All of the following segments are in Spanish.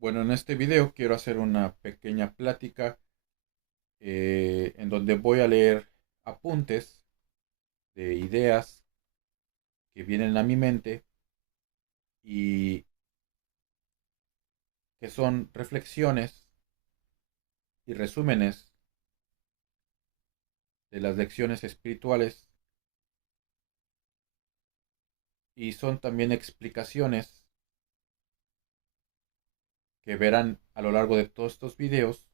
Bueno, en este video quiero hacer una pequeña plática en donde voy a leer apuntes de ideas que vienen a mi mente y que son reflexiones y resúmenes de las lecciones espirituales y son también explicaciones que verán a lo largo de todos estos videos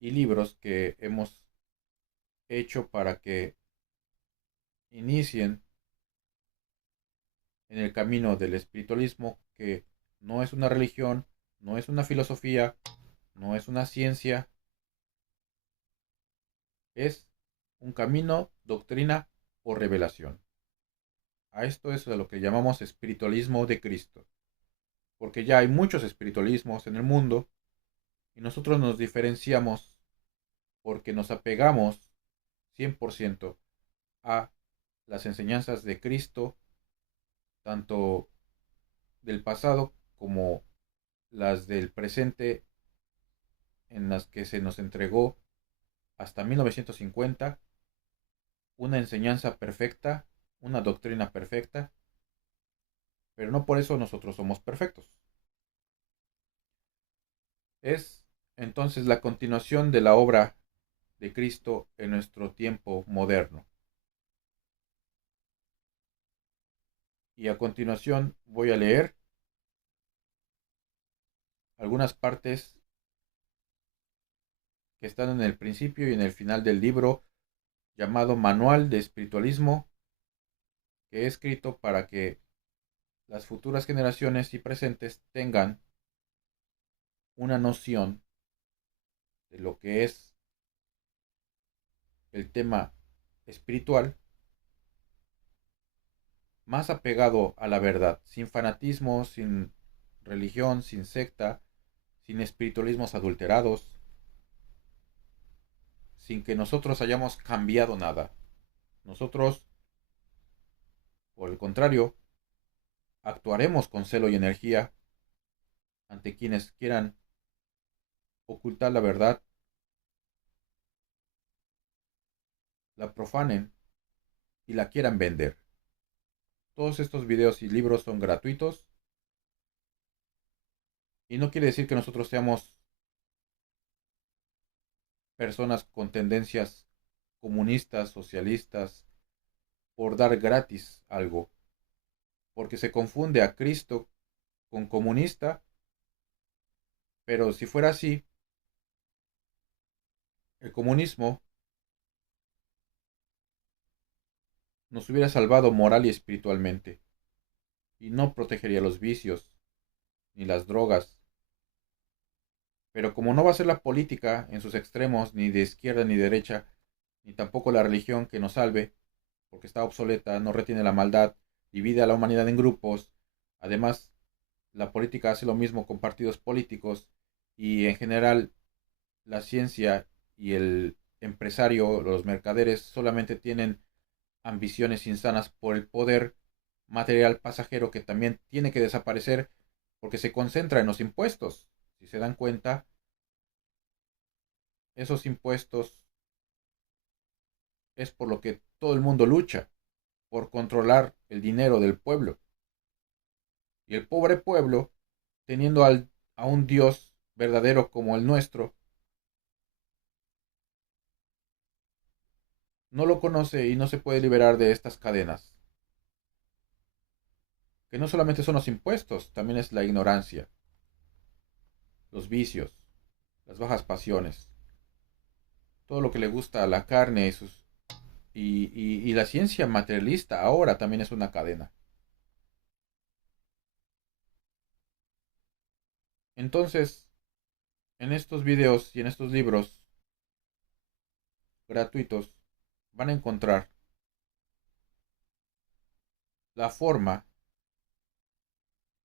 y libros que hemos hecho para que inicien en el camino del espiritualismo, que no es una religión, no es una filosofía, no es una ciencia, es un camino, doctrina o revelación. A esto es a lo que llamamos espiritualismo de Cristo, porque ya hay muchos espiritualismos en el mundo y nosotros nos diferenciamos porque nos apegamos 100% a las enseñanzas de Cristo, tanto del pasado como las del presente, en las que se nos entregó hasta 1950 una enseñanza perfecta, una doctrina perfecta, pero no por eso nosotros somos perfectos. Es entonces la continuación de la obra de Cristo en nuestro tiempo moderno. Y a continuación voy a leer algunas partes que están en el principio y en el final del libro llamado Manual de Espiritualismo, que he escrito para que las futuras generaciones y presentes tengan una noción de lo que es el tema espiritual más apegado a la verdad, sin fanatismo, sin religión, sin secta, sin espiritualismos adulterados, sin que nosotros hayamos cambiado nada. Nosotros, por el contrario, actuaremos con celo y energía ante quienes quieran ocultar la verdad, la profanen y la quieran vender. Todos estos videos y libros son gratuitos y no quiere decir que nosotros seamos personas con tendencias comunistas, socialistas, por dar gratis algo, porque se confunde a Cristo con comunista, pero si fuera así, el comunismo nos hubiera salvado moral y espiritualmente, y no protegería los vicios, ni las drogas. Pero como no va a ser la política en sus extremos, ni de izquierda ni derecha, ni tampoco la religión que nos salve, porque está obsoleta, no retiene la maldad, divide a la humanidad en grupos, además la política hace lo mismo con partidos políticos, y en general la ciencia y el empresario, los mercaderes, solamente tienen ambiciones insanas por el poder material pasajero que también tiene que desaparecer porque se concentra en los impuestos. Si se dan cuenta, esos impuestos es por lo que todo el mundo lucha, por controlar el dinero del pueblo. Y el pobre pueblo, teniendo a un Dios verdadero como el nuestro, no lo conoce y no se puede liberar de estas cadenas, que no solamente son los impuestos, también es la ignorancia, los vicios, las bajas pasiones, todo lo que le gusta a la carne y la ciencia materialista ahora también es una cadena. Entonces, en estos videos y en estos libros gratuitos van a encontrar la forma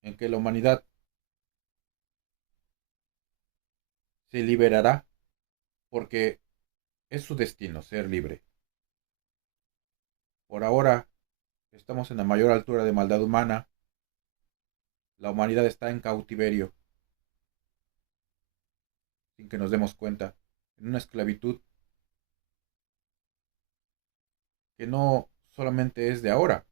en que la humanidad se liberará porque es su destino ser libre. Por ahora estamos en la mayor altura de maldad humana la humanidad está en cautiverio, sin que nos demos cuenta, en una esclavitud que no solamente es de ahora,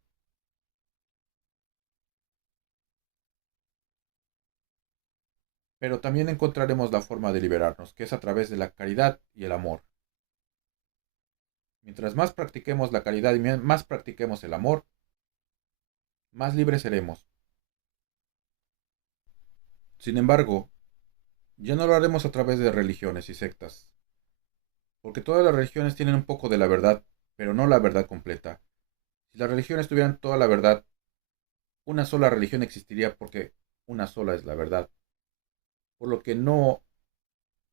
pero también encontraremos la forma de liberarnos, que es a través de la caridad y el amor. Mientras más practiquemos la caridad y más practiquemos el amor, más libres seremos. Sin embargo, ya no lo haremos a través de religiones y sectas, porque todas las religiones tienen un poco de la verdad, pero no la verdad completa. Si las religiones tuvieran toda la verdad, una sola religión existiría porque una sola es la verdad. Por lo que no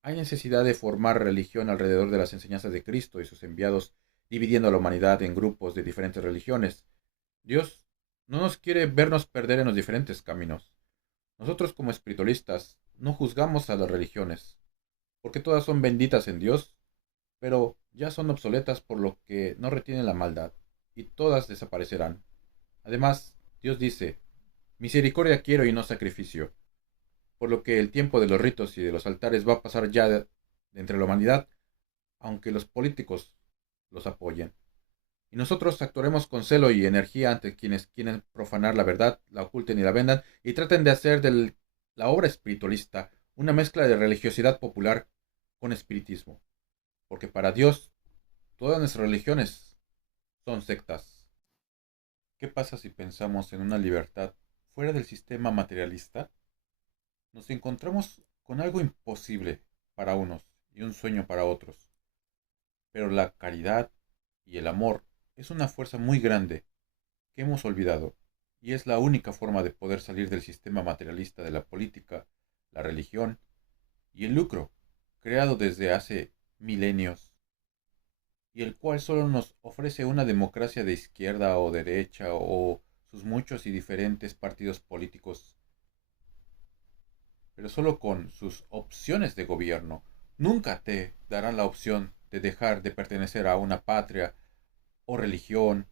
hay necesidad de formar religión alrededor de las enseñanzas de Cristo y sus enviados, dividiendo a la humanidad en grupos de diferentes religiones. Dios no nos quiere vernos perder en los diferentes caminos. Nosotros como espiritualistas no juzgamos a las religiones, porque todas son benditas en Dios, pero ya son obsoletas por lo que no retienen la maldad, y todas desaparecerán. Además, Dios dice, misericordia quiero y no sacrificio, por lo que el tiempo de los ritos y de los altares va a pasar ya de entre la humanidad, aunque los políticos los apoyen. Y nosotros actuaremos con celo y energía ante quienes quieren profanar la verdad, la oculten y la vendan, y traten de hacer de la obra espiritualista una mezcla de religiosidad popular con espiritismo. Porque para Dios, todas nuestras religiones son sectas. ¿Qué pasa si pensamos en una libertad fuera del sistema materialista? Nos encontramos con algo imposible para unos y un sueño para otros. Pero la caridad y el amor es una fuerza muy grande que hemos olvidado, y es la única forma de poder salir del sistema materialista de la política, la religión y el lucro, creado desde hace milenios, y el cual solo nos ofrece una democracia de izquierda o derecha o sus muchos y diferentes partidos políticos, pero solo con sus opciones de gobierno. Nunca te darán la opción de dejar de pertenecer a una patria o religión,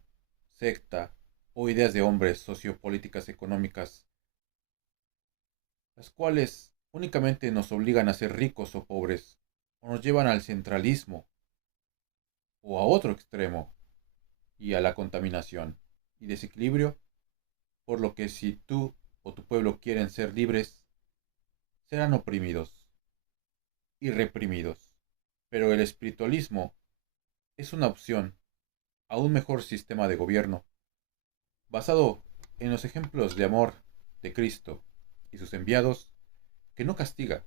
secta o ideas de hombres sociopolíticas económicas, las cuales únicamente nos obligan a ser ricos o pobres, o nos llevan al centralismo, o a otro extremo, y a la contaminación y desequilibrio, por lo que si tú o tu pueblo quieren ser libres, serán oprimidos y reprimidos. Pero el espiritualismo es una opción a un mejor sistema de gobierno, basado en los ejemplos de amor de Cristo y sus enviados, que no castiga,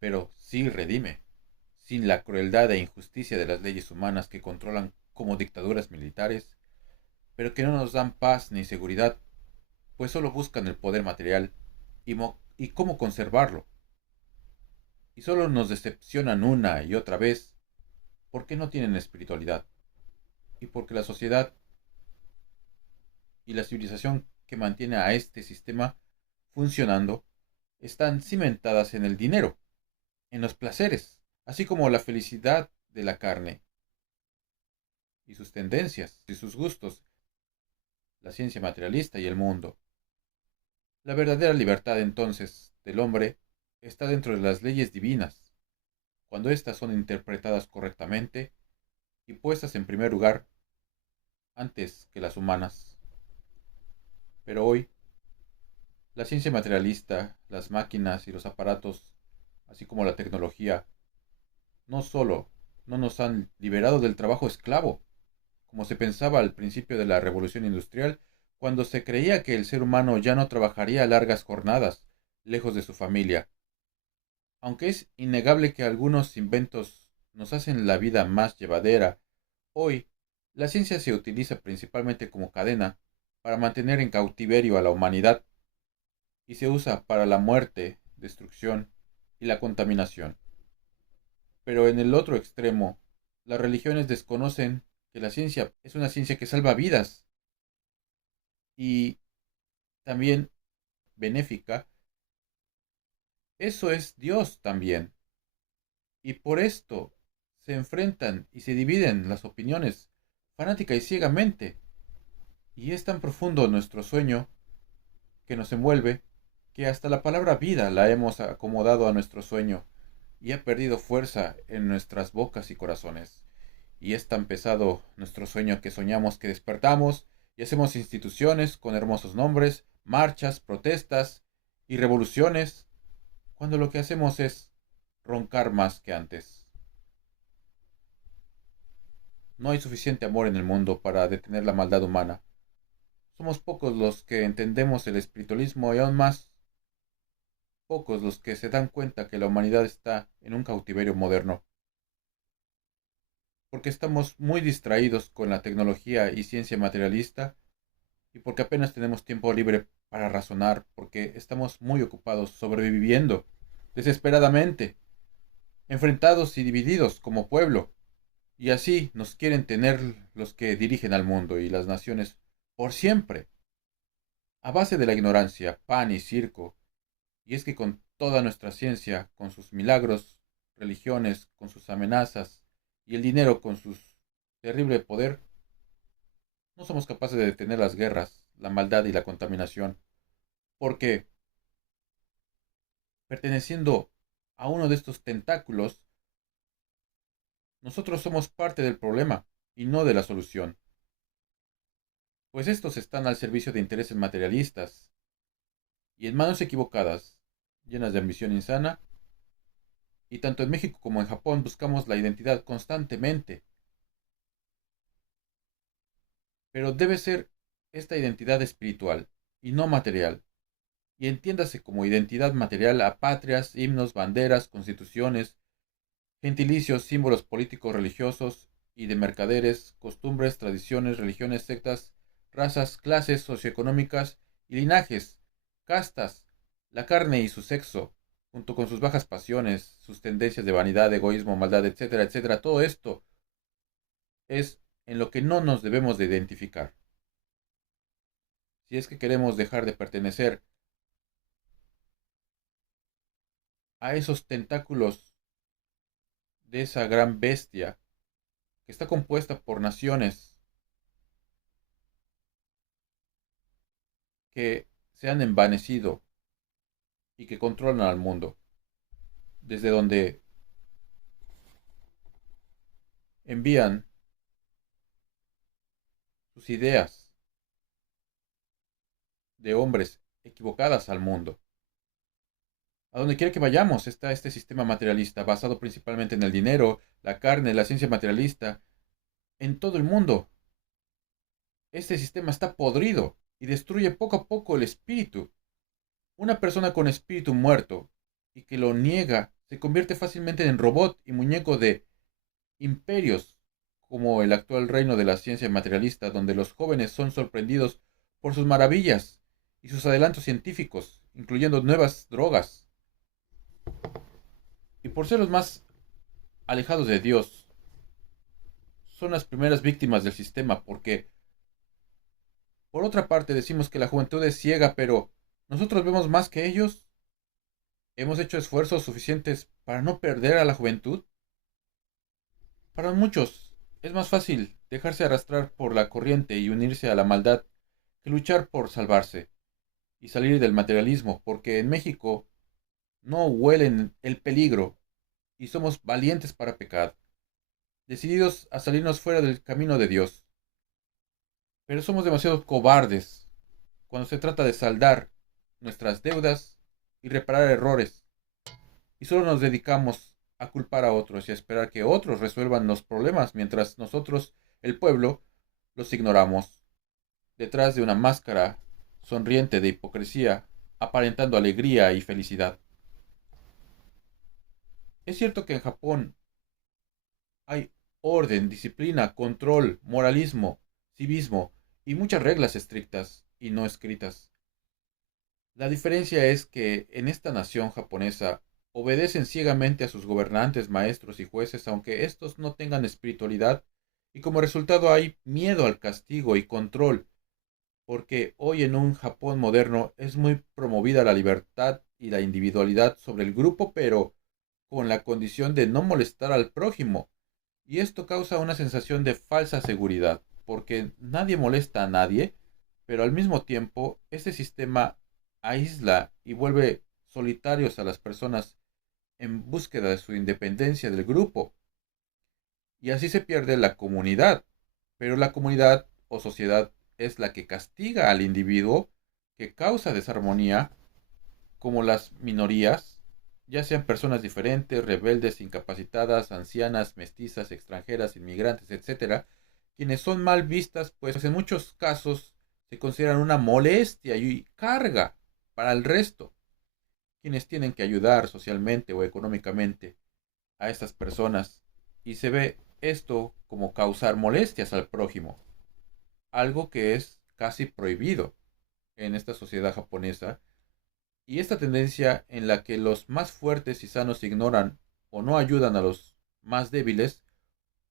pero sí redime, sin la crueldad e injusticia de las leyes humanas que controlan como dictaduras militares, pero que no nos dan paz ni seguridad, pues solo buscan el poder material y cómo conservarlo, y solo nos decepcionan una y otra vez porque no tienen espiritualidad, y porque la sociedad y la civilización que mantiene a este sistema funcionando están cimentadas en el dinero, en los placeres, así como la felicidad de la carne y sus tendencias y sus gustos, la ciencia materialista y el mundo. La verdadera libertad entonces del hombre está dentro de las leyes divinas, cuando éstas son interpretadas correctamente y puestas en primer lugar antes que las humanas. Pero hoy, la ciencia materialista, las máquinas y los aparatos, así como la tecnología, no solo no nos han liberado del trabajo esclavo, como se pensaba al principio de la revolución industrial, cuando se creía que el ser humano ya no trabajaría largas jornadas, lejos de su familia. Aunque es innegable que algunos inventos nos hacen la vida más llevadera, hoy la ciencia se utiliza principalmente como cadena para mantener en cautiverio a la humanidad y se usa para la muerte, destrucción y la contaminación. Pero en el otro extremo, las religiones desconocen que la ciencia es una ciencia que salva vidas y también benéfica. Eso es Dios también. Y por esto se enfrentan y se dividen las opiniones fanática y ciegamente. Y es tan profundo nuestro sueño que nos envuelve que hasta la palabra vida la hemos acomodado a nuestro sueño y ha perdido fuerza en nuestras bocas y corazones. Y es tan pesado nuestro sueño que soñamos que despertamos y hacemos instituciones con hermosos nombres, marchas, protestas y revoluciones, cuando lo que hacemos es roncar más que antes. No hay suficiente amor en el mundo para detener la maldad humana. Somos pocos los que entendemos el espiritualismo y aún más pocos los que se dan cuenta que la humanidad está en un cautiverio moderno, porque estamos muy distraídos con la tecnología y ciencia materialista y porque apenas tenemos tiempo libre para razonar, porque estamos muy ocupados sobreviviendo desesperadamente, enfrentados y divididos como pueblo, y así nos quieren tener los que dirigen al mundo y las naciones por siempre, a base de la ignorancia, pan y circo. Y es que con toda nuestra ciencia, con sus milagros, religiones, con sus amenazas y el dinero con su terrible poder, no somos capaces de detener las guerras, la maldad y la contaminación, porque perteneciendo a uno de estos tentáculos, nosotros somos parte del problema y no de la solución, pues estos están al servicio de intereses materialistas y en manos equivocadas, llenas de ambición insana, y tanto en México como en Japón buscamos la identidad constantemente, pero debe ser esta identidad espiritual y no material, y entiéndase como identidad material a patrias, himnos, banderas, constituciones, gentilicios, símbolos políticos, religiosos y de mercaderes, costumbres, tradiciones, religiones, sectas, razas, clases socioeconómicas y linajes, castas, la carne y su sexo, junto con sus bajas pasiones, sus tendencias de vanidad, egoísmo, maldad, etcétera, etcétera. Todo esto es en lo que no nos debemos de identificar. Si es que queremos dejar de pertenecer a esos tentáculos de esa gran bestia que está compuesta por naciones que se han envanecido y que controlan al mundo, desde donde envían sus ideas de hombres equivocadas al mundo. A donde quiera que vayamos está este sistema materialista basado principalmente en el dinero, la carne, la ciencia materialista, en todo el mundo. Este sistema está podrido y destruye poco a poco el espíritu. Una persona con espíritu muerto y que lo niega se convierte fácilmente en robot y muñeco de imperios, como el actual reino de la ciencia materialista, donde los jóvenes son sorprendidos por sus maravillas y sus adelantos científicos, incluyendo nuevas drogas, y por ser los más alejados de Dios, son las primeras víctimas del sistema, porque por otra parte decimos que la juventud es ciega, pero nosotros vemos más que ellos. ¿Hemos hecho esfuerzos suficientes para no perder a la juventud? Para muchos es más fácil dejarse arrastrar por la corriente y unirse a la maldad que luchar por salvarse y salir del materialismo, porque en México no huelen el peligro y somos valientes para pecar, decididos a salirnos fuera del camino de Dios. Pero somos demasiado cobardes cuando se trata de saldar nuestras deudas y reparar errores, y solo nos dedicamos a culpar a otros y a esperar que otros resuelvan los problemas mientras nosotros, el pueblo, los ignoramos detrás de una máscara sonriente de hipocresía, aparentando alegría y felicidad. Es cierto que en Japón hay orden, disciplina, control, moralismo, civismo y muchas reglas estrictas y no escritas. La diferencia es que en esta nación japonesa obedecen ciegamente a sus gobernantes, maestros y jueces, aunque estos no tengan espiritualidad, y como resultado hay miedo al castigo y control, porque hoy en un Japón moderno es muy promovida la libertad y la individualidad sobre el grupo, pero con la condición de no molestar al prójimo. Y esto causa una sensación de falsa seguridad, porque nadie molesta a nadie, pero al mismo tiempo este sistema aísla y vuelve solitarios a las personas en búsqueda de su independencia del grupo. Y así se pierde la comunidad. Pero la comunidad o sociedad es la que castiga al individuo que causa desarmonía, como las minorías, ya sean personas diferentes, rebeldes, incapacitadas, ancianas, mestizas, extranjeras, inmigrantes, etcétera, quienes son mal vistas, pues en muchos casos se consideran una molestia y carga para el resto, quienes tienen que ayudar socialmente o económicamente a estas personas, y se ve esto como causar molestias al prójimo, algo que es casi prohibido en esta sociedad japonesa, y esta tendencia en la que los más fuertes y sanos ignoran o no ayudan a los más débiles,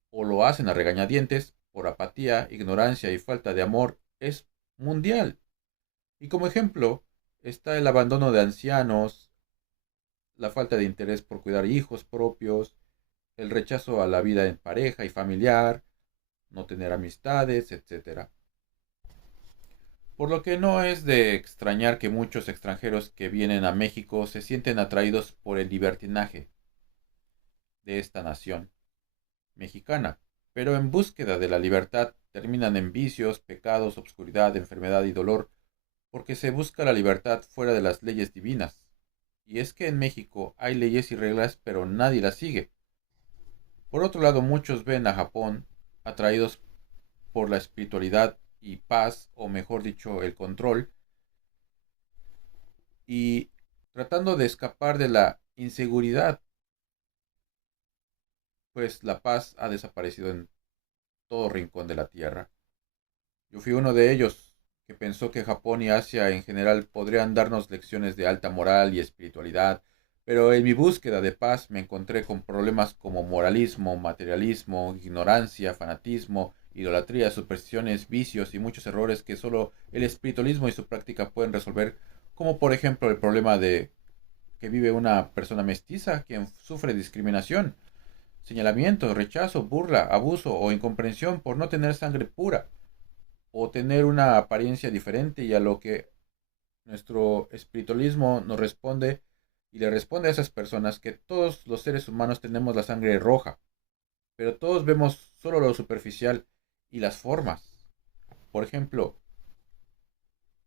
o lo hacen a regañadientes por apatía, ignorancia y falta de amor, es mundial. Y como ejemplo está el abandono de ancianos, la falta de interés por cuidar hijos propios, el rechazo a la vida en pareja y familiar, no tener amistades, etcétera. Por lo que no es de extrañar que muchos extranjeros que vienen a México se sienten atraídos por el libertinaje de esta nación mexicana, pero en búsqueda de la libertad terminan en vicios, pecados, obscuridad, enfermedad y dolor, porque se busca la libertad fuera de las leyes divinas. Y es que en México hay leyes y reglas, pero nadie las sigue. Por otro lado, muchos ven a Japón atraídos por la espiritualidad y paz, o mejor dicho, el control, y tratando de escapar de la inseguridad, pues la paz ha desaparecido en todo rincón de la tierra. Yo fui uno de ellos que pensó que Japón y Asia en general podrían darnos lecciones de alta moral y espiritualidad, pero en mi búsqueda de paz me encontré con problemas como moralismo, materialismo, ignorancia, fanatismo, idolatría, supersticiones, vicios y muchos errores que solo el espiritualismo y su práctica pueden resolver, como por ejemplo el problema de que vive una persona mestiza quien sufre discriminación, señalamiento, rechazo, burla, abuso o incomprensión por no tener sangre pura o tener una apariencia diferente, y a lo que nuestro espiritualismo nos responde y le responde a esas personas que todos los seres humanos tenemos la sangre roja, pero todos vemos solo lo superficial y las formas. Por ejemplo,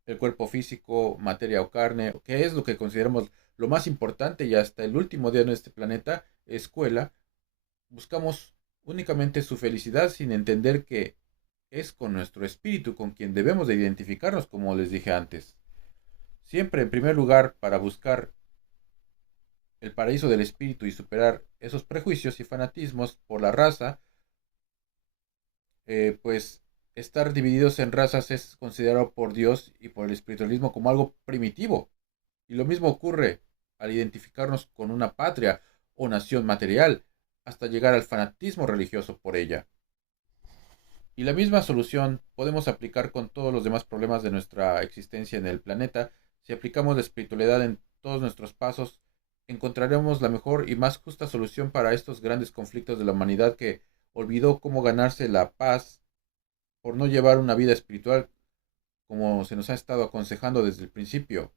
el cuerpo físico, materia o carne, que es lo que consideramos lo más importante y hasta el último día en este planeta, escuela, buscamos únicamente su felicidad sin entender que es con nuestro espíritu con quien debemos de identificarnos, como les dije antes. Siempre en primer lugar, para buscar el paraíso del espíritu y superar esos prejuicios y fanatismos por la raza, pues estar divididos en razas es considerado por Dios y por el espiritualismo como algo primitivo. Y lo mismo ocurre al identificarnos con una patria o nación material, hasta llegar al fanatismo religioso por ella. Y la misma solución podemos aplicar con todos los demás problemas de nuestra existencia en el planeta. Si aplicamos la espiritualidad en todos nuestros pasos, encontraremos la mejor y más justa solución para estos grandes conflictos de la humanidad que olvidó cómo ganarse la paz por no llevar una vida espiritual como se nos ha estado aconsejando desde el principio.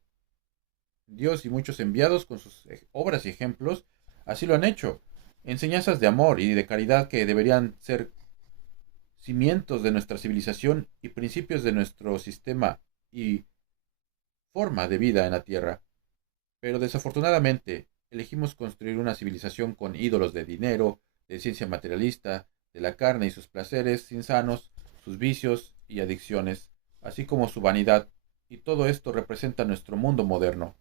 Dios y muchos enviados con sus obras y ejemplos así lo han hecho. Enseñanzas de amor y de caridad que deberían ser cimientos de nuestra civilización y principios de nuestro sistema y forma de vida en la Tierra. Pero desafortunadamente elegimos construir una civilización con ídolos de dinero, de ciencia materialista, de la carne y sus placeres insanos, sus vicios y adicciones, así como su vanidad, y todo esto representa nuestro mundo moderno.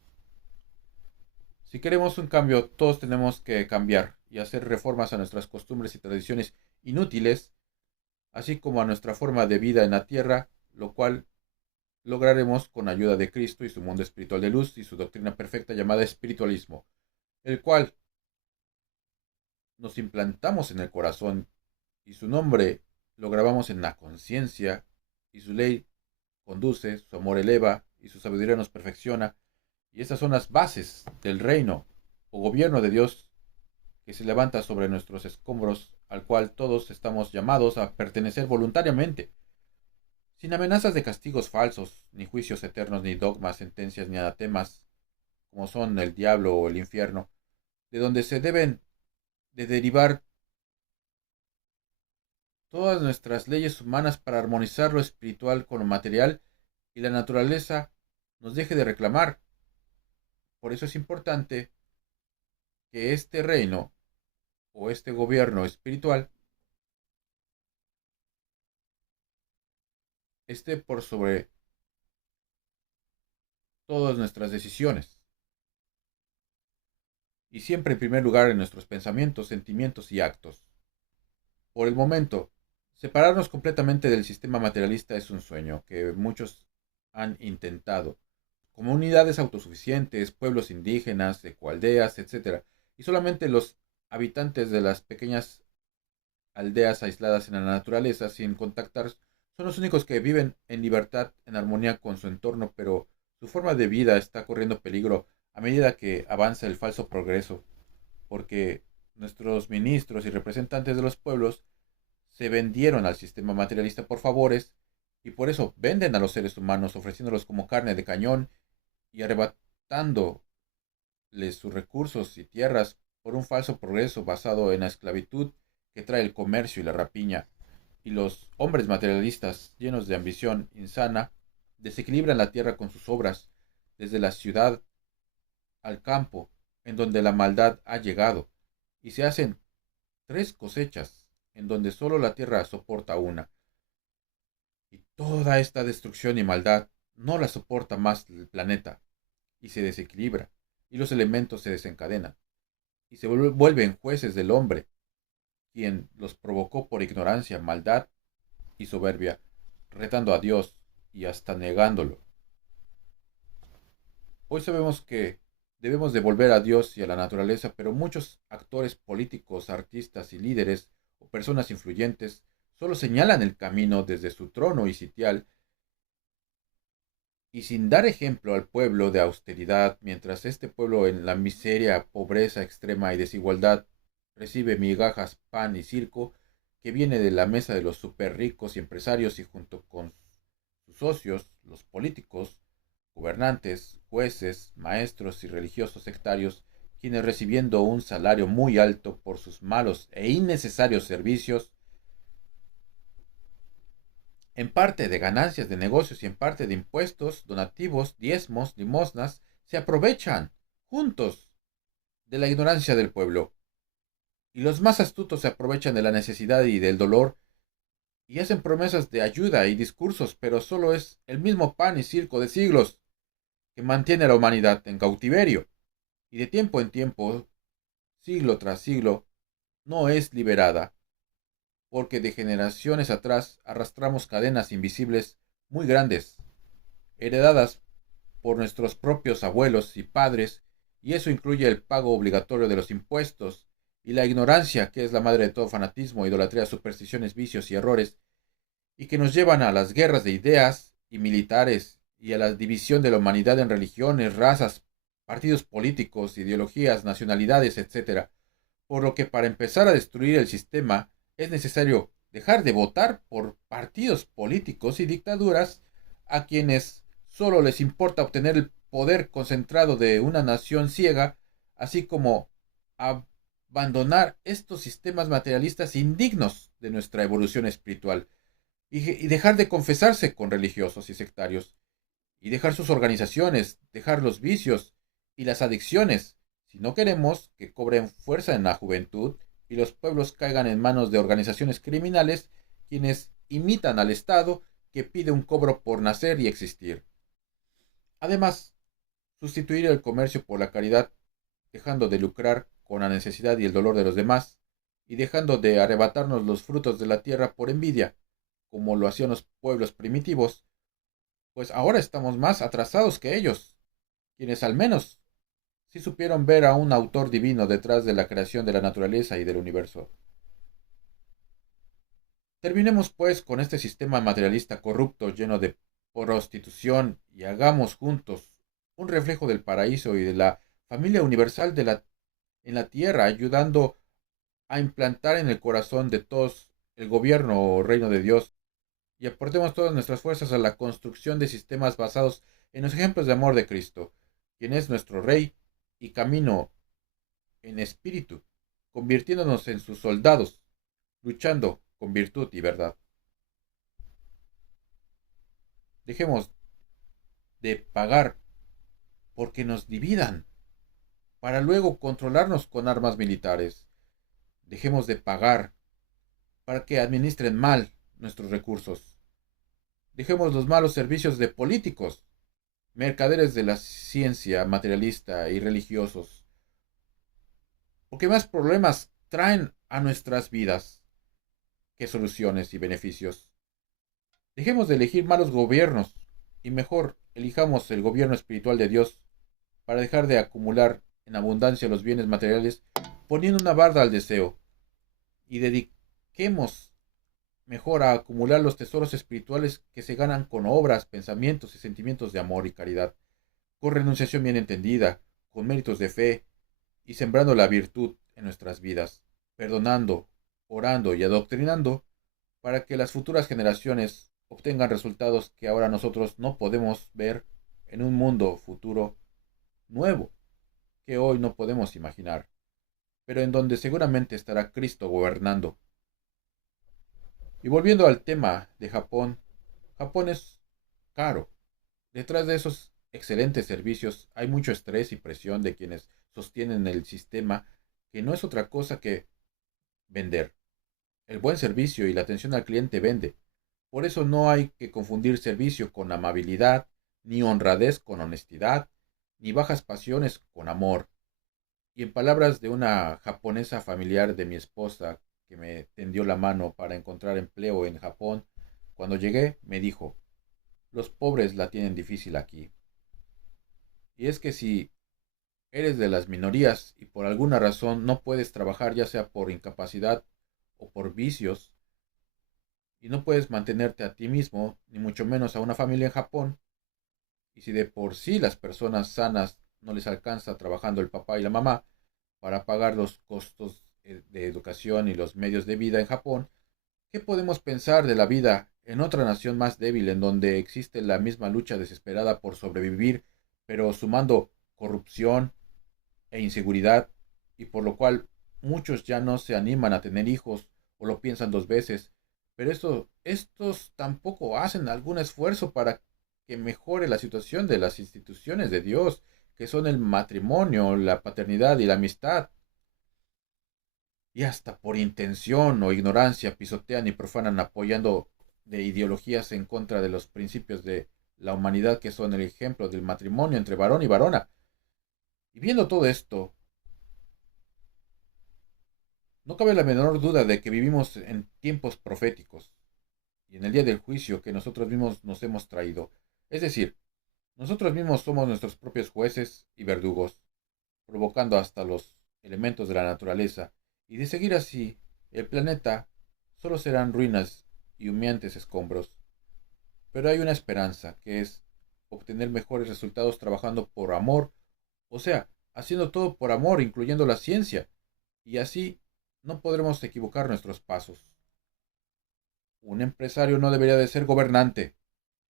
Si queremos un cambio, todos tenemos que cambiar y hacer reformas a nuestras costumbres y tradiciones inútiles, así como a nuestra forma de vida en la tierra, lo cual lograremos con ayuda de Cristo y su mundo espiritual de luz y su doctrina perfecta llamada espiritualismo, el cual nos implantamos en el corazón y su nombre lo grabamos en la conciencia, y su ley conduce, su amor eleva y su sabiduría nos perfecciona, y estas son las bases del reino o gobierno de Dios que se levanta sobre nuestros escombros, al cual todos estamos llamados a pertenecer voluntariamente. sin amenazas de castigos falsos, ni juicios eternos, ni dogmas, sentencias, ni anatemas, como son el diablo o el infierno, de donde se deben de derivar todas nuestras leyes humanas para armonizar lo espiritual con lo material y la naturaleza nos deje de reclamar. Por eso es importante que este reino o este gobierno espiritual esté por sobre todas nuestras decisiones y siempre en primer lugar en nuestros pensamientos, sentimientos y actos. Por el momento, separarnos completamente del sistema materialista es un sueño que muchos han intentado. Comunidades autosuficientes, pueblos indígenas, ecoaldeas, etcétera, y solamente los habitantes de las pequeñas aldeas aisladas en la naturaleza sin contactar son los únicos que viven en libertad, en armonía con su entorno, pero su forma de vida está corriendo peligro a medida que avanza el falso progreso, porque nuestros ministros y representantes de los pueblos se vendieron al sistema materialista por favores y por eso venden a los seres humanos ofreciéndolos como carne de cañón y arrebatándoles sus recursos y tierras por un falso progreso basado en la esclavitud que trae el comercio y la rapiña. Y los hombres materialistas, llenos de ambición insana, desequilibran la tierra con sus obras, desde la ciudad al campo, en donde la maldad ha llegado, y se hacen tres cosechas, en donde solo la tierra soporta una. Y toda esta destrucción y maldad no la soporta más el planeta, y se desequilibra, y los elementos se desencadenan, y se vuelven jueces del hombre, quien los provocó por ignorancia, maldad y soberbia, retando a Dios y hasta negándolo. Hoy sabemos que debemos devolver a Dios y a la naturaleza, pero muchos actores políticos, artistas y líderes o personas influyentes solo señalan el camino desde su trono y sitial y sin dar ejemplo al pueblo de austeridad, mientras este pueblo en la miseria, pobreza extrema y desigualdad recibe migajas, pan y circo que viene de la mesa de los super ricos y empresarios y junto con sus socios, los políticos, gobernantes, jueces, maestros y religiosos sectarios, quienes recibiendo un salario muy alto por sus malos e innecesarios servicios, en parte de ganancias de negocios y en parte de impuestos, donativos, diezmos, limosnas, se aprovechan juntos de la ignorancia del pueblo. Y los más astutos se aprovechan de la necesidad y del dolor y hacen promesas de ayuda y discursos, pero solo es el mismo pan y circo de siglos que mantiene a la humanidad en cautiverio y de tiempo en tiempo, siglo tras siglo, no es liberada, porque de generaciones atrás arrastramos cadenas invisibles muy grandes, heredadas por nuestros propios abuelos y padres, y eso incluye el pago obligatorio de los impuestos y la ignorancia, que es la madre de todo fanatismo, idolatría, supersticiones, vicios y errores, y que nos llevan a las guerras de ideas y militares y a la división de la humanidad en religiones, razas, partidos políticos, ideologías, nacionalidades, etcétera. Por lo que para empezar a destruir el sistema es necesario dejar de votar por partidos políticos y dictaduras a quienes solo les importa obtener el poder concentrado de una nación ciega, así como abandonar estos sistemas materialistas indignos de nuestra evolución espiritual y dejar de confesarse con religiosos y sectarios y dejar sus organizaciones, dejar los vicios y las adicciones, si no queremos que cobren fuerza en la juventud y los pueblos caigan en manos de organizaciones criminales quienes imitan al Estado que pide un cobro por nacer y existir. Además, sustituir el comercio por la caridad, dejando de lucrar con la necesidad y el dolor de los demás, y dejando de arrebatarnos los frutos de la tierra por envidia, como lo hacían los pueblos primitivos, pues ahora estamos más atrasados que ellos, quienes al menos sí supieron ver a un autor divino detrás de la creación de la naturaleza y del universo. Terminemos pues con este sistema materialista corrupto lleno de prostitución y hagamos juntos un reflejo del paraíso y de la familia universal en la tierra, ayudando a implantar en el corazón de todos el gobierno o reino de Dios y aportemos todas nuestras fuerzas a la construcción de sistemas basados en los ejemplos de amor de Cristo, quien es nuestro Rey y camino en espíritu, convirtiéndonos en sus soldados, luchando con virtud y verdad. Dejemos de pagar porque nos dividan, para luego controlarnos con armas militares. Dejemos de pagar para que administren mal nuestros recursos. Dejemos los malos servicios de políticos, mercaderes de la ciencia materialista y religiosos, porque más problemas traen a nuestras vidas que soluciones y beneficios. Dejemos de elegir malos gobiernos y mejor elijamos el gobierno espiritual de Dios para dejar de acumular en abundancia los bienes materiales poniendo una barda al deseo y dediquemos mejor a acumular los tesoros espirituales que se ganan con obras, pensamientos y sentimientos de amor y caridad, con renunciación bien entendida, con méritos de fe y sembrando la virtud en nuestras vidas, perdonando, orando y adoctrinando para que las futuras generaciones obtengan resultados que ahora nosotros no podemos ver en un mundo futuro nuevo que hoy no podemos imaginar, pero en donde seguramente estará Cristo gobernando. Y volviendo al tema de Japón, Japón es caro. Detrás de esos excelentes servicios hay mucho estrés y presión de quienes sostienen el sistema, que no es otra cosa que vender. El buen servicio y la atención al cliente vende. Por eso no hay que confundir servicio con amabilidad, ni honradez con honestidad, ni bajas pasiones con amor. Y en palabras de una japonesa familiar de mi esposa que me tendió la mano para encontrar empleo en Japón, cuando llegué me dijo, los pobres la tienen difícil aquí. Y es que si eres de las minorías y por alguna razón no puedes trabajar, ya sea por incapacidad o por vicios, y no puedes mantenerte a ti mismo, ni mucho menos a una familia en Japón, y si de por sí las personas sanas no les alcanza trabajando el papá y la mamá para pagar los costos de educación y los medios de vida en Japón, ¿qué podemos pensar de la vida en otra nación más débil en donde existe la misma lucha desesperada por sobrevivir, pero sumando corrupción e inseguridad, y por lo cual muchos ya no se animan a tener hijos o lo piensan dos veces, pero estos tampoco hacen algún esfuerzo para que mejore la situación de las instituciones de Dios, que son el matrimonio, la paternidad y la amistad, y hasta por intención o ignorancia pisotean y profanan apoyando de ideologías en contra de los principios de la humanidad que son el ejemplo del matrimonio entre varón y varona. Y viendo todo esto, no cabe la menor duda de que vivimos en tiempos proféticos y en el día del juicio que nosotros mismos nos hemos traído. Es decir, nosotros mismos somos nuestros propios jueces y verdugos, provocando hasta los elementos de la naturaleza, y de seguir así, el planeta solo serán ruinas y humeantes escombros. Pero hay una esperanza, que es obtener mejores resultados trabajando por amor, o sea, haciendo todo por amor, incluyendo la ciencia, y así no podremos equivocar nuestros pasos. Un empresario no debería de ser gobernante.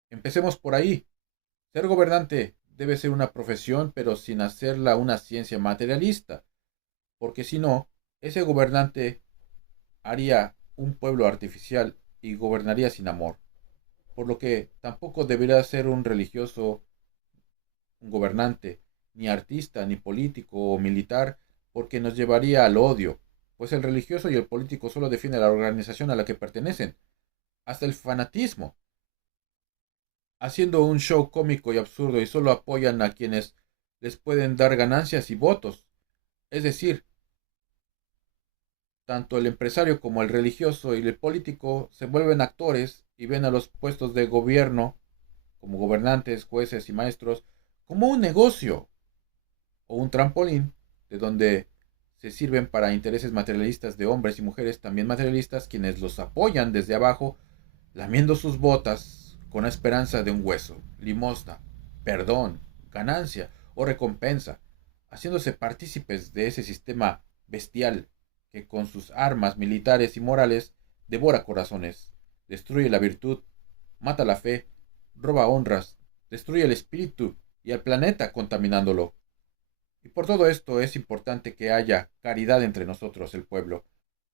Empecemos por ahí. Ser gobernante debe ser una profesión, pero sin hacerla una ciencia materialista, porque si no, ese gobernante haría un pueblo artificial y gobernaría sin amor, por lo que tampoco debería ser un religioso, un gobernante, ni artista, ni político o militar, porque nos llevaría al odio, pues el religioso y el político solo defienden la organización a la que pertenecen, hasta el fanatismo, haciendo un show cómico y absurdo y solo apoyan a quienes les pueden dar ganancias y votos. Es decir, tanto el empresario como el religioso y el político se vuelven actores y ven a los puestos de gobierno, como gobernantes, jueces y maestros, como un negocio o un trampolín de donde se sirven para intereses materialistas de hombres y mujeres también materialistas, quienes los apoyan desde abajo, lamiendo sus botas con la esperanza de un hueso, limosna, perdón, ganancia o recompensa, haciéndose partícipes de ese sistema bestial que con sus armas militares y morales devora corazones, destruye la virtud mata la fe, roba honras, destruye el espíritu y al planeta contaminándolo. Y por todo esto es importante que haya caridad entre nosotros, el pueblo,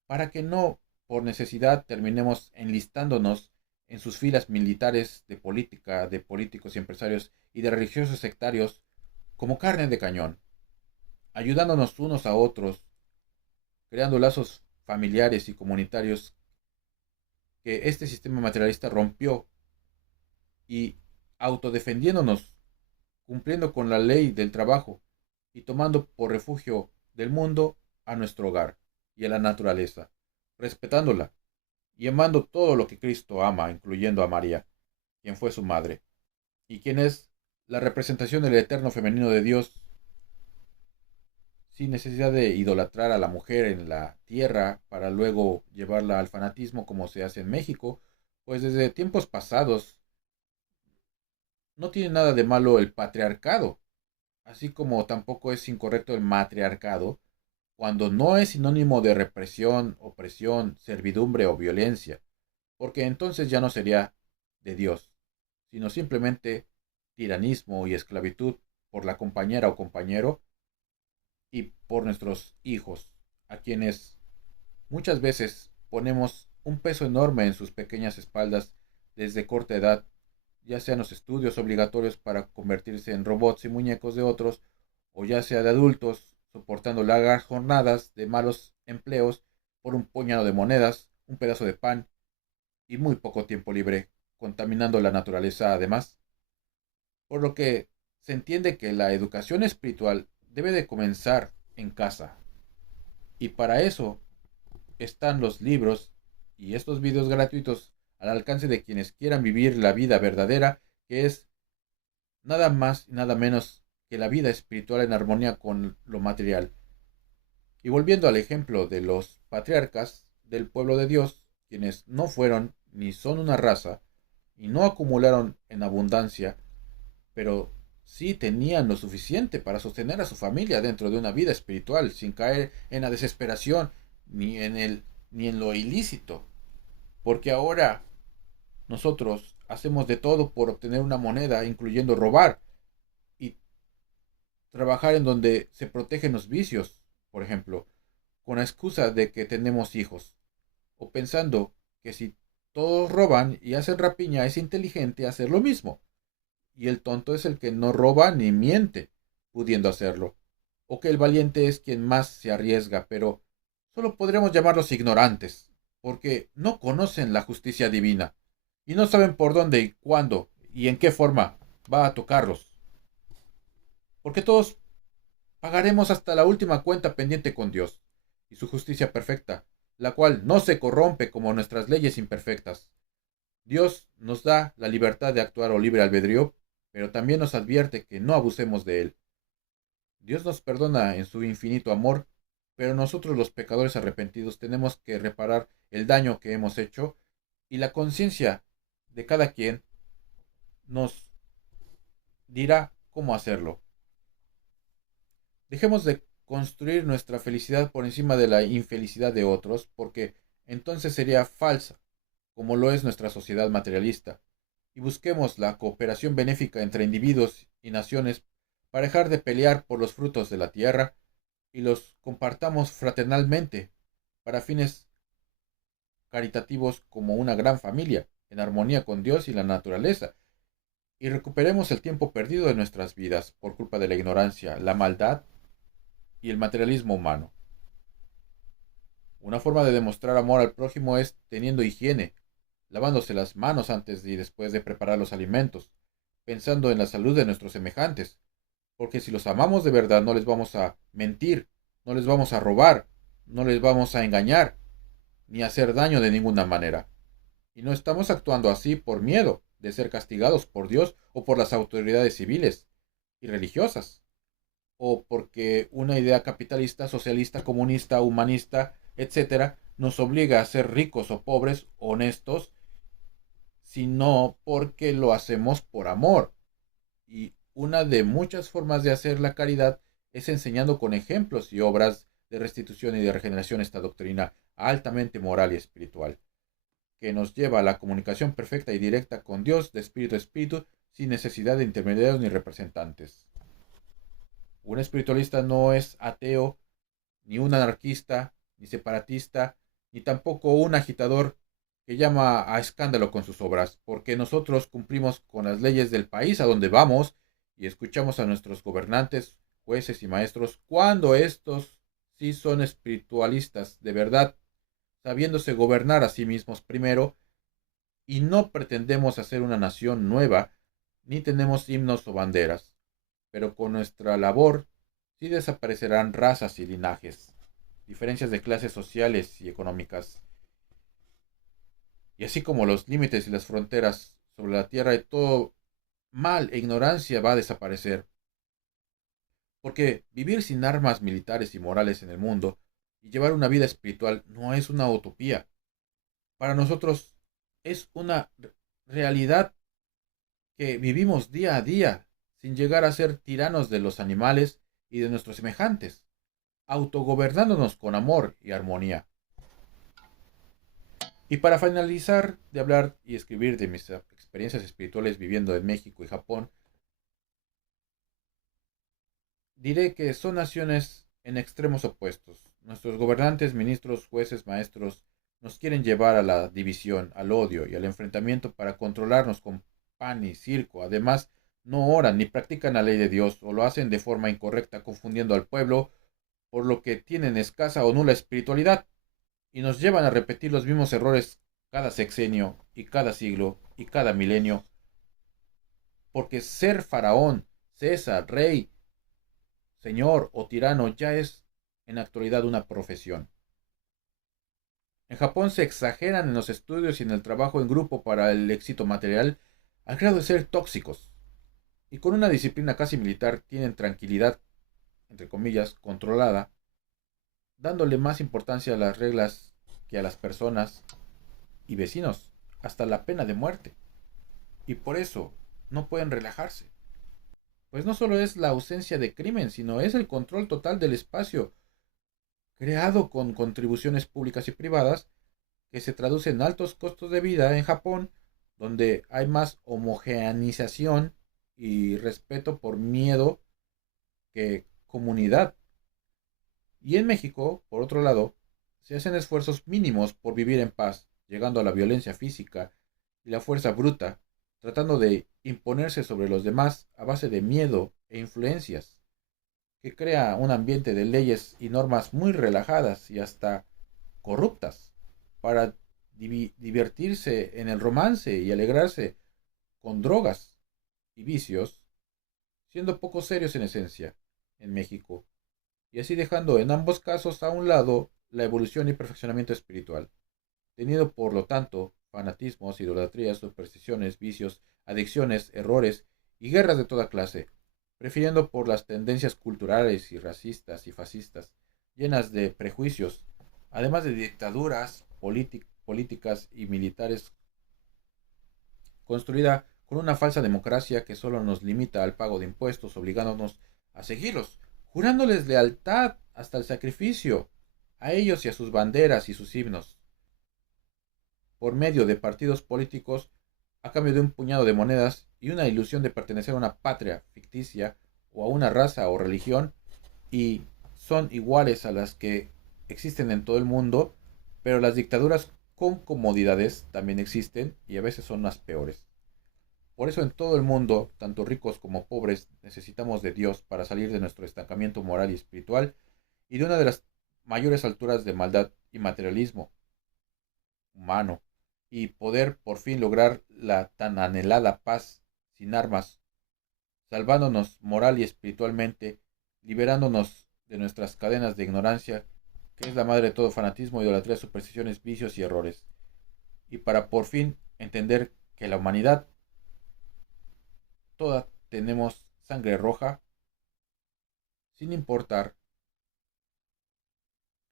para que no por necesidad terminemos enlistándonos en sus filas militares de política, de políticos y empresarios y de religiosos sectarios como carne de cañón, ayudándonos unos a otros, creando lazos familiares y comunitarios que este sistema materialista rompió y autodefendiéndonos, cumpliendo con la ley del trabajo y tomando por refugio del mundo a nuestro hogar y a la naturaleza, respetándola y amando todo lo que Cristo ama, incluyendo a María, quien fue su madre, y quien es la representación del eterno femenino de Dios, sin necesidad de idolatrar a la mujer en la tierra para luego llevarla al fanatismo como se hace en México, pues desde tiempos pasados no tiene nada de malo el patriarcado, así como tampoco es incorrecto el matriarcado, cuando no es sinónimo de represión, opresión, servidumbre o violencia, porque entonces ya no sería de Dios, sino simplemente tiranismo y esclavitud por la compañera o compañero y por nuestros hijos, a quienes muchas veces ponemos un peso enorme en sus pequeñas espaldas desde corta edad, ya sean los estudios obligatorios para convertirse en robots y muñecos de otros, o ya sea de adultos soportando largas jornadas de malos empleos por un puñado de monedas, un pedazo de pan y muy poco tiempo libre, contaminando la naturaleza además. Por lo que se entiende que la educación espiritual debe de comenzar en casa. Y para eso están los libros y estos videos gratuitos al alcance de quienes quieran vivir la vida verdadera, que es nada más y nada menos que la vida espiritual en armonía con lo material. Y volviendo al ejemplo de los patriarcas del pueblo de Dios, quienes no fueron ni son una raza y no acumularon en abundancia, pero sí tenían lo suficiente para sostener a su familia dentro de una vida espiritual sin caer en la desesperación ni en lo ilícito, porque ahora nosotros hacemos de todo por obtener una moneda, incluyendo robar y trabajar en donde se protegen los vicios, por ejemplo, con la excusa de que tenemos hijos, o pensando que si todos roban y hacen rapiña es inteligente hacer lo mismo, y el tonto es el que no roba ni miente, pudiendo hacerlo, o que el valiente es quien más se arriesga, pero solo podremos llamarlos ignorantes, porque no conocen la justicia divina, y no saben por dónde y cuándo y en qué forma va a tocarlos, porque todos pagaremos hasta la última cuenta pendiente con Dios y su justicia perfecta, la cual no se corrompe como nuestras leyes imperfectas. Dios nos da la libertad de actuar o libre albedrío, pero también nos advierte que no abusemos de él. Dios nos perdona en su infinito amor, pero nosotros los pecadores arrepentidos tenemos que reparar el daño que hemos hecho y la conciencia de cada quien nos dirá cómo hacerlo. Dejemos de construir nuestra felicidad por encima de la infelicidad de otros, porque entonces sería falsa, como lo es nuestra sociedad materialista, y busquemos la cooperación benéfica entre individuos y naciones para dejar de pelear por los frutos de la tierra y los compartamos fraternalmente para fines caritativos como una gran familia, en armonía con Dios y la naturaleza, y recuperemos el tiempo perdido de nuestras vidas por culpa de la ignorancia, la maldad y el materialismo humano. Una forma de demostrar amor al prójimo es teniendo higiene, lavándose las manos antes y después de preparar los alimentos, pensando en la salud de nuestros semejantes, porque si los amamos de verdad no les vamos a mentir, no les vamos a robar, no les vamos a engañar, ni a hacer daño de ninguna manera. Y no estamos actuando así por miedo de ser castigados por Dios o por las autoridades civiles y religiosas, o porque una idea capitalista, socialista, comunista, humanista, etcétera, nos obliga a ser ricos o pobres, honestos, sino porque lo hacemos por amor. Y una de muchas formas de hacer la caridad es enseñando con ejemplos y obras de restitución y de regeneración esta doctrina altamente moral y espiritual. que nos lleva a la comunicación perfecta y directa con Dios de espíritu a espíritu, sin necesidad de intermediarios ni representantes. Un espiritualista no es ateo, ni un anarquista, ni separatista, ni tampoco un agitador que llama a escándalo con sus obras, porque nosotros cumplimos con las leyes del país a donde vamos y escuchamos a nuestros gobernantes, jueces y maestros cuando estos sí son espiritualistas de verdad, sabiéndose gobernar a sí mismos primero, y no pretendemos hacer una nación nueva, ni tenemos himnos o banderas, pero con nuestra labor sí desaparecerán razas y linajes, diferencias de clases sociales y económicas, y así como los límites y las fronteras sobre la tierra de todo mal e ignorancia va a desaparecer, porque vivir sin armas militares y morales en el mundo y llevar una vida espiritual no es una utopía. Para nosotros es una realidad que vivimos día a día, sin llegar a ser tiranos de los animales y de nuestros semejantes, autogobernándonos con amor y armonía. Y para finalizar de hablar y escribir de mis experiencias espirituales viviendo en México y Japón, diré que son naciones en extremos opuestos. Nuestros gobernantes, ministros, jueces, maestros nos quieren llevar a la división, al odio y al enfrentamiento para controlarnos con pan y circo. Además, no oran ni practican la ley de Dios o lo hacen de forma incorrecta, confundiendo al pueblo, por lo que tienen escasa o nula espiritualidad y nos llevan a repetir los mismos errores cada sexenio y cada siglo y cada milenio, porque ser faraón, César, rey, señor o tirano ya es en la actualidad una profesión. En Japón se exageran en los estudios y en el trabajo en grupo para el éxito material al grado de ser tóxicos, y con una disciplina casi militar tienen tranquilidad, entre comillas, controlada, dándole más importancia a las reglas que a las personas y vecinos, hasta la pena de muerte. Y por eso no pueden relajarse. Pues no solo es la ausencia de crimen, sino es el control total del espacio, creado con contribuciones públicas y privadas, que se traduce en altos costos de vida en Japón, donde hay más homogeneización y respeto por miedo que comunidad. Y en México, por otro lado, se hacen esfuerzos mínimos por vivir en paz, llegando a la violencia física y la fuerza bruta, tratando de imponerse sobre los demás a base de miedo e influencias, que crea un ambiente de leyes y normas muy relajadas y hasta corruptas, para divertirse en el romance y alegrarse con drogas y vicios, siendo poco serios en esencia en México, y así dejando en ambos casos a un lado la evolución y perfeccionamiento espiritual, teniendo por lo tanto fanatismos, idolatrías, supersticiones, vicios, adicciones, errores y guerras de toda clase, prefiriendo por las tendencias culturales y racistas y fascistas, llenas de prejuicios, además de dictaduras políticas y militares, construida con una falsa democracia que solo nos limita al pago de impuestos, obligándonos a seguirlos, jurándoles lealtad hasta el sacrificio, a ellos y a sus banderas y sus himnos, por medio de partidos políticos, a cambio de un puñado de monedas y una ilusión de pertenecer a una patria ficticia o a una raza o religión, y son iguales a las que existen en todo el mundo, pero las dictaduras con comodidades también existen y a veces son las peores. Por eso en todo el mundo, tanto ricos como pobres, necesitamos de Dios para salir de nuestro estancamiento moral y espiritual y de una de las mayores alturas de maldad y materialismo humano, y poder por fin lograr la tan anhelada paz sin armas, salvándonos moral y espiritualmente, liberándonos de nuestras cadenas de ignorancia, que es la madre de todo fanatismo, idolatría, supersticiones, vicios y errores, y para por fin entender que la humanidad toda tenemos sangre roja, sin importar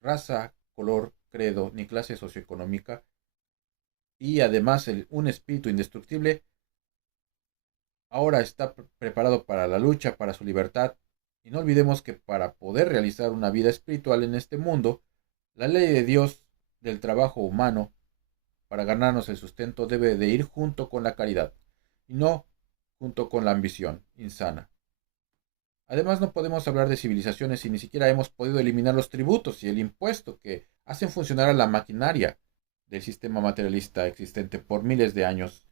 raza, color, credo ni clase socioeconómica, y además un espíritu indestructible ahora está preparado para la lucha, para su libertad. Y no olvidemos que para poder realizar una vida espiritual en este mundo, la ley de Dios del trabajo humano para ganarnos el sustento debe de ir junto con la caridad y no junto con la ambición insana. Además, no podemos hablar de civilizaciones si ni siquiera hemos podido eliminar los tributos y el impuesto que hacen funcionar a la maquinaria del sistema materialista existente por miles de años,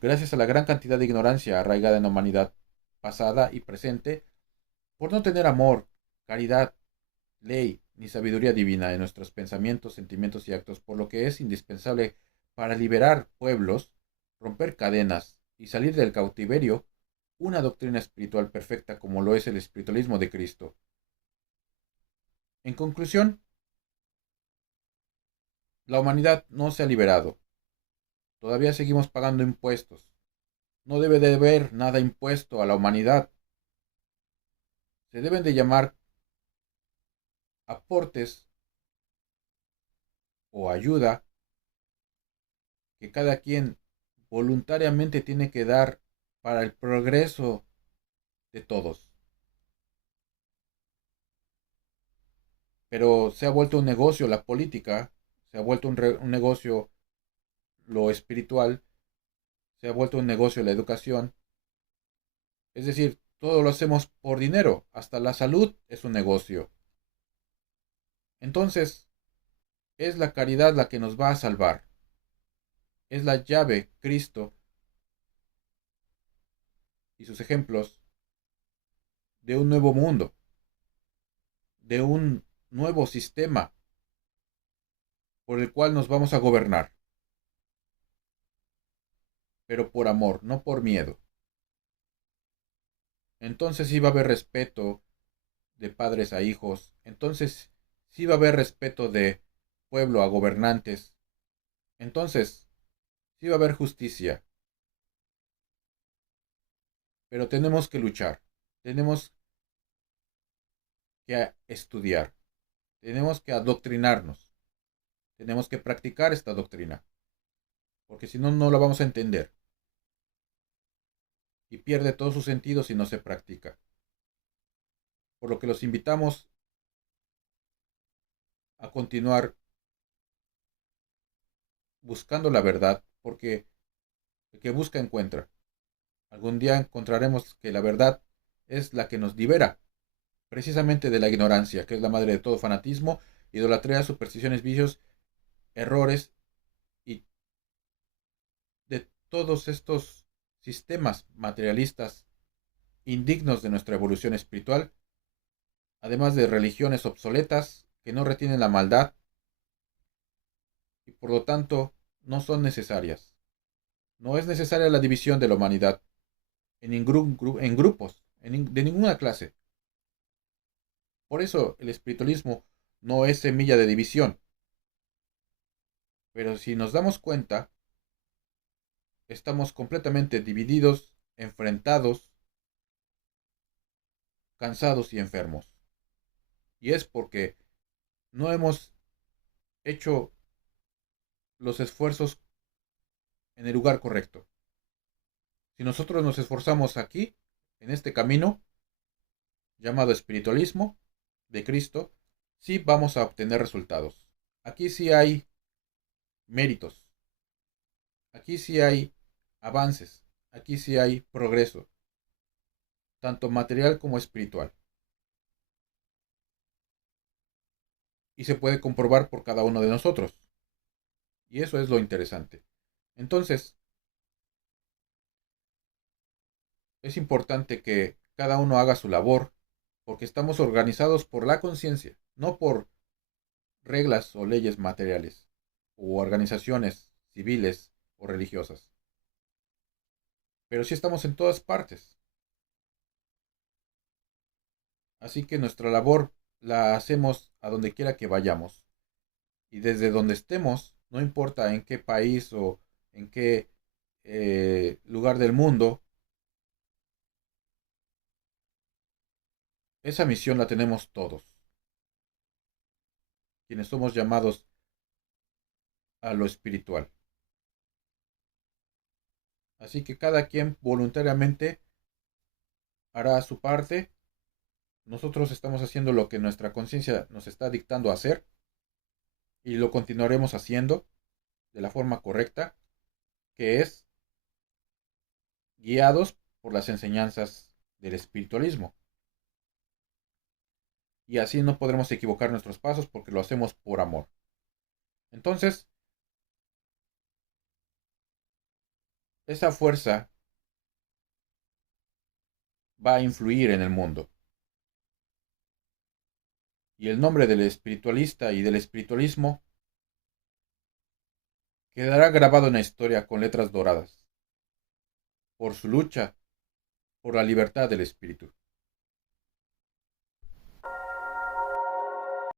gracias a la gran cantidad de ignorancia arraigada en la humanidad pasada y presente, por no tener amor, caridad, ley ni sabiduría divina en nuestros pensamientos, sentimientos y actos, por lo que es indispensable para liberar pueblos, romper cadenas y salir del cautiverio, una doctrina espiritual perfecta como lo es el espiritualismo de Cristo. En conclusión, la humanidad no se ha liberado. Todavía seguimos pagando impuestos. No debe de haber nada impuesto a la humanidad. Se deben de llamar aportes o ayuda que cada quien voluntariamente tiene que dar para el progreso de todos. Pero se ha vuelto un negocio la política, se ha vuelto un negocio lo espiritual, se ha vuelto un negocio la educación. Es decir, todo lo hacemos por dinero, hasta la salud es un negocio. Entonces, es la caridad la que nos va a salvar. Es la llave, Cristo y sus ejemplos, de un nuevo mundo, de un nuevo sistema por el cual nos vamos a gobernar, pero por amor, no por miedo. Entonces sí va a haber respeto de padres a hijos, entonces sí va a haber respeto de pueblo a gobernantes, entonces sí va a haber justicia, pero tenemos que luchar, tenemos que estudiar, tenemos que adoctrinarnos, tenemos que practicar esta doctrina, porque si no, no la vamos a entender y pierde todo su sentido si no se practica. Por lo que los invitamos a continuar buscando la verdad, porque el que busca encuentra. Algún día encontraremos que la verdad es la que nos libera precisamente de la ignorancia, que es la madre de todo fanatismo, idolatría, supersticiones, vicios, errores y de todos estos sistemas materialistas indignos de nuestra evolución espiritual, además de religiones obsoletas que no retienen la maldad y por lo tanto no son necesarias. No es necesaria la división de la humanidad en grupos, de ninguna clase. Por eso el espiritualismo no es semilla de división. Pero si nos damos cuenta, estamos completamente divididos, enfrentados, cansados y enfermos. Y es porque no hemos hecho los esfuerzos en el lugar correcto. Si nosotros nos esforzamos aquí, en este camino llamado espiritualismo de Cristo, sí vamos a obtener resultados. Aquí sí hay méritos. Aquí sí hay avances. Aquí sí hay progreso, tanto material como espiritual. Y se puede comprobar por cada uno de nosotros. Y eso es lo interesante. Entonces, es importante que cada uno haga su labor, porque estamos organizados por la conciencia, no por reglas o leyes materiales, o organizaciones civiles o religiosas. Pero sí estamos en todas partes. Así que nuestra labor la hacemos a donde quiera que vayamos. Y desde donde estemos, no importa en qué país o en qué lugar del mundo, esa misión la tenemos todos, quienes somos llamados a lo espiritual. Así que cada quien voluntariamente hará su parte. Nosotros estamos haciendo lo que nuestra conciencia nos está dictando a hacer y lo continuaremos haciendo de la forma correcta, que es guiados por las enseñanzas del espiritualismo. Y así no podremos equivocar nuestros pasos porque lo hacemos por amor. Entonces, esa fuerza va a influir en el mundo. Y el nombre del espiritualista y del espiritualismo quedará grabado en la historia con letras doradas, por su lucha por la libertad del espíritu.